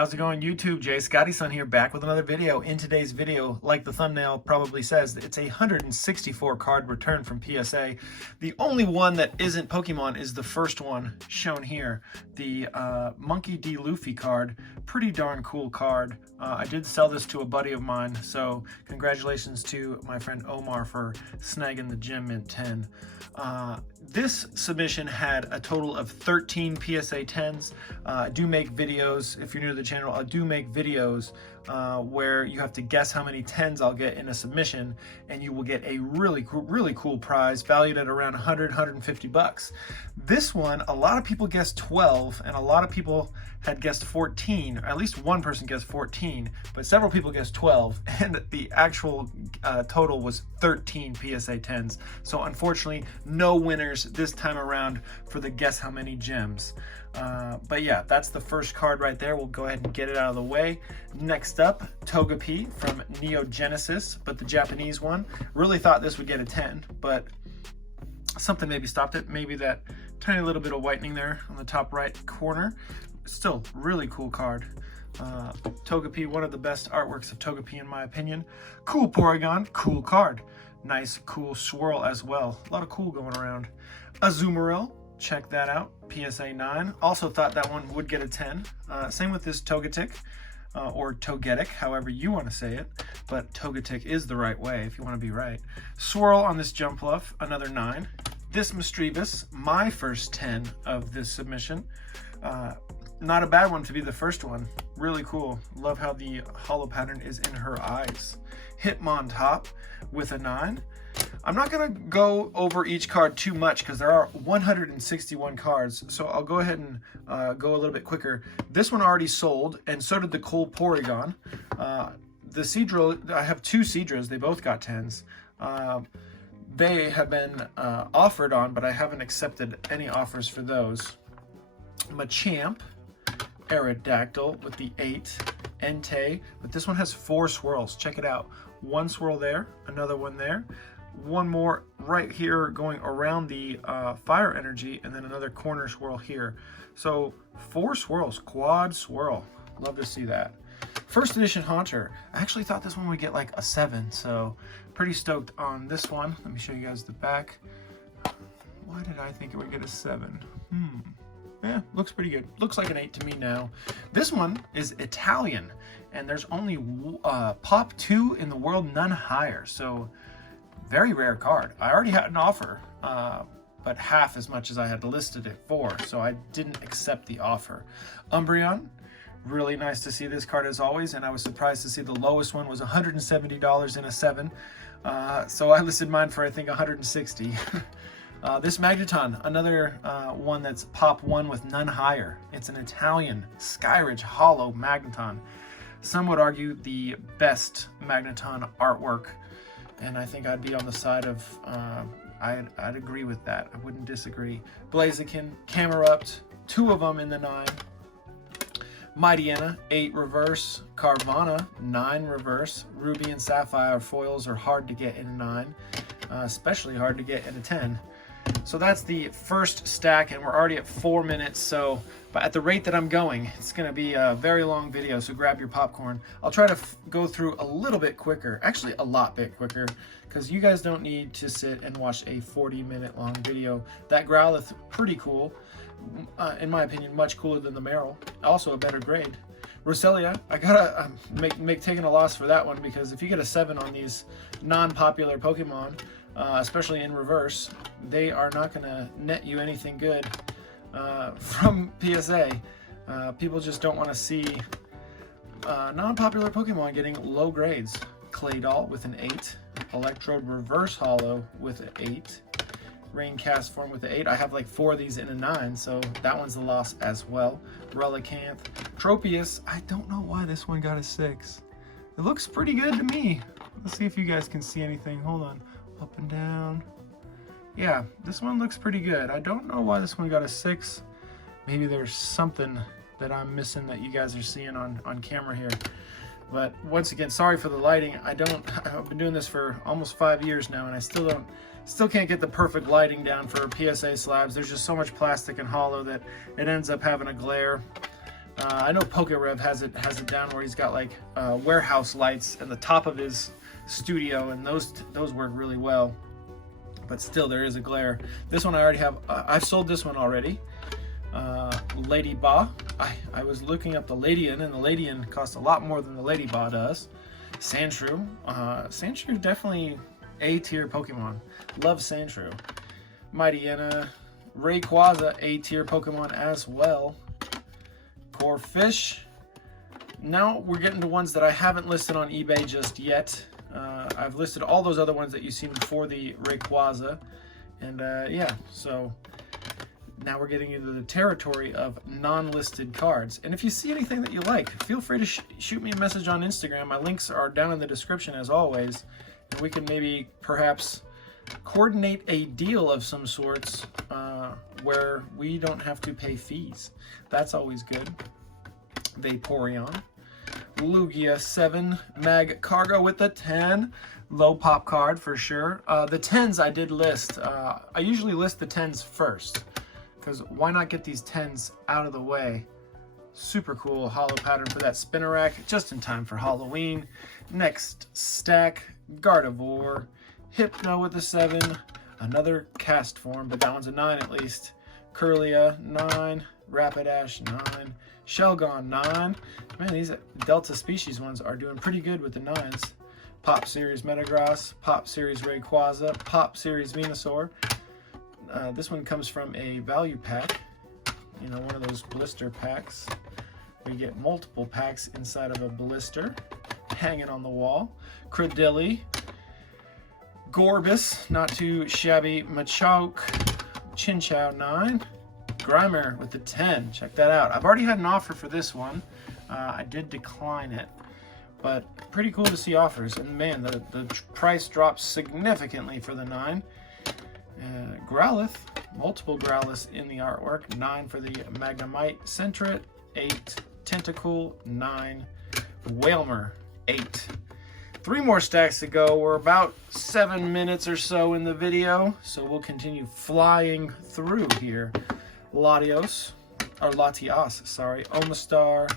how's it going YouTube? Jay Scotty Son here, back with another video. In today's video, like the thumbnail probably says, it's a 164 card return from PSA. The only one that isn't Pokemon is the first one shown here, the Monkey D. Luffy card. Pretty darn cool card. I did sell this to a buddy of mine, so congratulations to my friend Omar for snagging the Gem Mint 10. This submission had a total of 13 PSA 10s. I do make videos, if you're new to the channel, I do make videos where you have to guess how many 10s I'll get in a submission, and you will get a really cool prize valued at around 150 bucks. This one, a lot of people guessed 12, and a lot of people had guessed 14, or at least one person guessed 14, but several people guessed 12, and the actual total was 13 PSA 10s. So unfortunately, no winners this time around for the guess how many gems. But yeah, that's the first card right there. We'll go ahead and get it out of the way. Next up, Togepi from Neo Genesis, but the Japanese one. Really thought this would get a 10, but something maybe stopped it. Maybe that tiny little bit of whitening there on the top right corner. Still, really cool card. Togepi, one of the best artworks of Togepi in my opinion. Cool Porygon, cool card. Nice, cool swirl as well. A lot of cool going around. Azumarill, check that out. PSA 9. Also thought that one would get a 10. Same with this Togetic, or Togetic, however you want to say it. But Togetic is the right way if you want to be right. Swirl on this Jumpluff, another 9. This Misdreavus, my first 10 of this submission. Not a bad one to be the first one. Really cool. Love how the hollow pattern is in her eyes. Hitmontop with a 9. I'm not going to go over each card too much because there are 161 cards, so I'll go ahead and go a little bit quicker. This one already sold, and so did the Cool Porygon. The Seadrill, I have two Seadras. They both got 10s. They have been offered on, but I haven't accepted any offers for those. Machamp, Aerodactyl with the 8, Entei, but this one has 4 swirls. Check it out. One swirl there, another one there, one more right here going around the fire energy, and then another corner swirl here. So 4 swirls, quad swirl. Love to see that. First edition Haunter. I actually thought this one would get like a 7, so pretty stoked on this one. Let me show you guys the back. Why did I think it would get a 7? Yeah, looks pretty good. Looks like an 8 to me now. This one is Italian, and there's only pop 2 in the world, none higher. So very rare card. I already had an offer, but half as much as I had listed it for, so I didn't accept the offer. Umbreon, really nice to see this card as always, and I was surprised to see the lowest one was $170 in a 7. So I listed mine for I think 160. This Magneton, another one that's pop 1 with none higher. It's an Italian Skyridge Hollow Magneton. Some would argue the best Magneton artwork, and I think I'd be on the side of, I'd agree with that. I wouldn't disagree. Blaziken, Camerupt, 2 of them in the 9. Mightyena, 8 reverse. Carvana, 9 reverse. Ruby and Sapphire foils are hard to get in a 9, especially hard to get in a 10. So that's the first stack, and we're already at 4 minutes, so but at the rate that I'm going, it's going to be a very long video, so grab your popcorn. I'll try to go through a little bit quicker, actually a lot bit quicker, because you guys don't need to sit and watch a 40-minute long video. That Growlithe, pretty cool. In my opinion, much cooler than the Meryl. Also a better grade. Roselia, I gotta make taking a loss for that one, because if you get a 7 on these non-popular Pokemon, especially in reverse, they are not going to net you anything good from PSA. People just don't want to see non-popular Pokemon getting low grades. Claydol with an 8, Electrode Reverse Hollow with an 8, Raincast form with an 8. I have like 4 of these in a 9, so that one's a loss as well. Relicanth, Tropius. I don't know why this one got a 6. It looks pretty good to me. Let's see if you guys can see anything. Hold on. Up and down. Yeah, this one looks pretty good. I don't know why this one got a 6. Maybe there's something that I'm missing that you guys are seeing on camera here. But once again, sorry for the lighting. I've been doing this for almost 5 years now, and I still can't get the perfect lighting down for PSA slabs. There's just so much plastic and hollow that it ends up having a glare. I know PokeRev has it down where he's got like warehouse lights in the top of his studio, and those work really well. But still, there is a glare. This one I already have. I've sold this one already. Lady Ba. I was looking up the Ladian, and the Ladian costs a lot more than the Lady Ba does. Sandshrew. Sandshrew definitely A-tier Pokemon. Love Sandshrew. Mightyena. Rayquaza, A-tier Pokemon as well. Corphish. Now we're getting to ones that I haven't listed on eBay just yet. I've listed all those other ones that you've seen before the Rayquaza. And yeah, so now we're getting into the territory of non-listed cards. And if you see anything that you like, feel free to shoot me a message on Instagram. My links are down in the description as always. And we can maybe perhaps coordinate a deal of some sorts where we don't have to pay fees. That's always good. Vaporeon. Lugia 7, Mag Cargo with the 10. Low pop card for sure. The 10s I did list. I usually list the 10s first, because why not get these 10s out of the way? Super cool hollow pattern for that Spinarak, just in time for Halloween. Next stack, Gardevoir. Hypno with a 7. Another cast form, but that one's a 9 at least. Curlia, 9. Rapidash, 9. Shelgon, 9. Man, these Delta species ones are doing pretty good with the 9s. Pop Series Metagross, Pop Series Rayquaza, Pop Series Venusaur. This one comes from a value pack, you know, one of those blister packs. We get multiple packs inside of a blister, hanging on the wall. Credilli, Gorbis, not too shabby. Machoke, Chinchou 9. Grimer with the 10. Check that out. I've already had an offer for this one. I did decline it, but pretty cool to see offers. And man, the price drops significantly for the 9. Growlithe, multiple Growlithe in the artwork. 9 for the Magnemite Centret. 8 Tentacool. 9 Wailmer. 8. 3 more stacks to go. We're about 7 minutes or so in the video, so we'll continue flying through here. Latios, sorry, Omastar,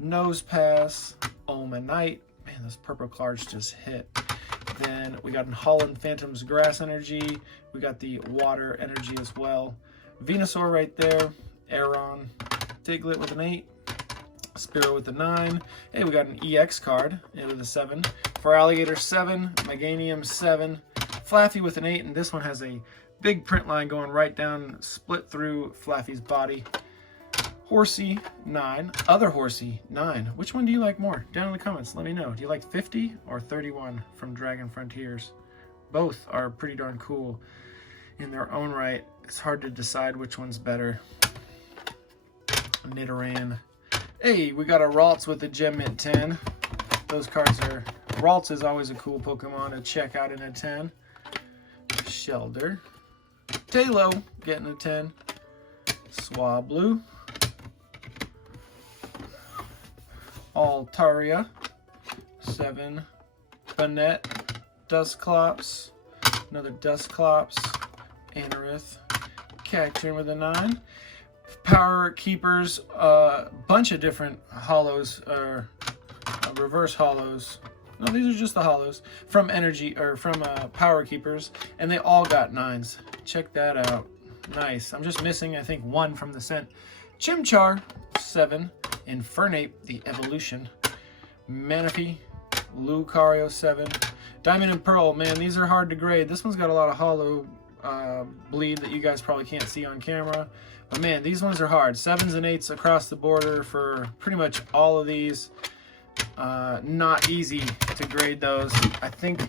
Nosepass, Omanite. Man, those purple cards just hit. Then we got Holland Phantom's Grass Energy. We got the Water Energy as well. Venusaur right there. Aeron, Diglett with an 8. Spearow with a 9. Hey, we got an EX card with a 7. For Alligator 7. Meganium 7. Flaffy with an 8, and this one has a big print line going right down, split through Flaffy's body. Horsey, 9. Other Horsey, 9. Which one do you like more? Down in the comments, let me know. Do you like 50 or 31 from Dragon Frontiers? Both are pretty darn cool in their own right. It's hard to decide which one's better. Nidoran. Hey, we got a Ralts with a Gem Mint 10. Those cards are... Ralts is always a cool Pokemon to check out in a 10. Shelder. Talo, getting a 10. Swablu. Altaria. 7. Banette. Dusclops. Another Dusclops. Anorith. Cacturn with a 9. Power Keepers. Bunch of different hollows, or reverse hollows. No, these are just the hollows from Energy, or from Power Keepers, and they all got 9s. Check that out. Nice. I'm just missing, I think, 1 from the scent. Chimchar, 7. Infernape, the evolution. Manaphy, Lucario, 7. Diamond and Pearl, man, these are hard to grade. This one's got a lot of hollow bleed that you guys probably can't see on camera. But man, these ones are hard. 7s and 8s across the border for pretty much all of these. Not easy to grade those. I think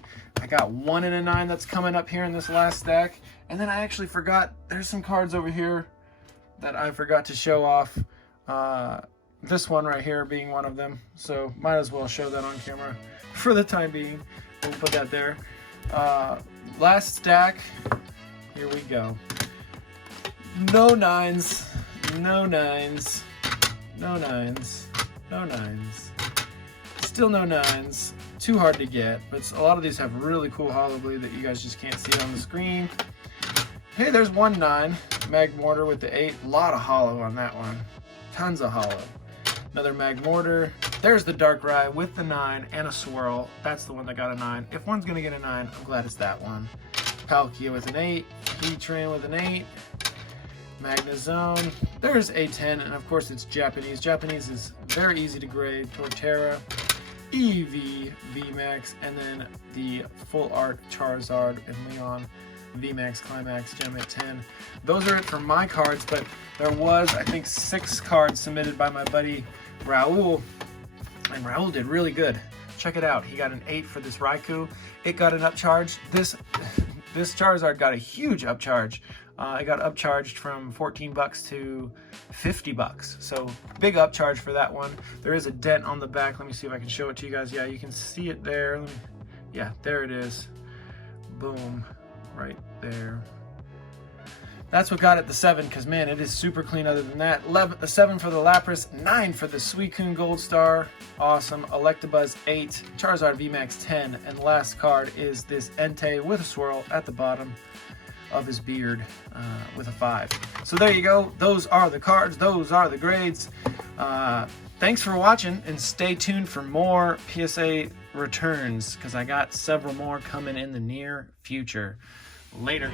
I got 1 and a 9 that's coming up here in this last stack. And then I actually forgot, there's some cards over here that I forgot to show off. This one right here being one of them. So might as well show that on camera for the time being. We'll put that there. Last stack, here we go. No 9s, no 9s, no 9s, no 9s. Still no 9s. Too hard to get, but a lot of these have really cool hollow bleed that you guys just can't see on the screen. Hey, there's 1 9. Magmortar with the 8. A lot of hollow on that one. Tons of hollow. Another Magmortar. There's the Darkrai with the 9 and a Swirl. That's the one that got a 9. If one's going to get a 9, I'm glad it's that one. Palkia with an 8. Heatran with an 8. Magnezone. There's a 10, and of course it's Japanese. Japanese is very easy to grade. Torterra, Eevee, VMAX, and then the Full Art Charizard and Leon. VMAX, Climax, Gem at 10. Those are it for my cards, but there was, I think, 6 cards submitted by my buddy Raul, and Raul did really good. Check it out. He got an 8 for this Raikou. It got an upcharge. This Charizard got a huge upcharge. It got upcharged from 14 bucks to 50 bucks. So big upcharge for that one. There is a dent on the back. Let me see if I can show it to you guys. Yeah, you can see it there. Yeah, there it is. Boom. Right there. That's what got it the 7, because man, it is super clean. Other than that, 7 for the Lapras, 9 for the Suicune Gold Star, awesome. Electabuzz 8, Charizard VMAX 10, and the last card is this Entei with a swirl at the bottom of his beard with a 5. So there you go. Those are the cards. Those are the grades. Thanks for watching, and stay tuned for more PSA returns, because I got several more coming in the near future. Later.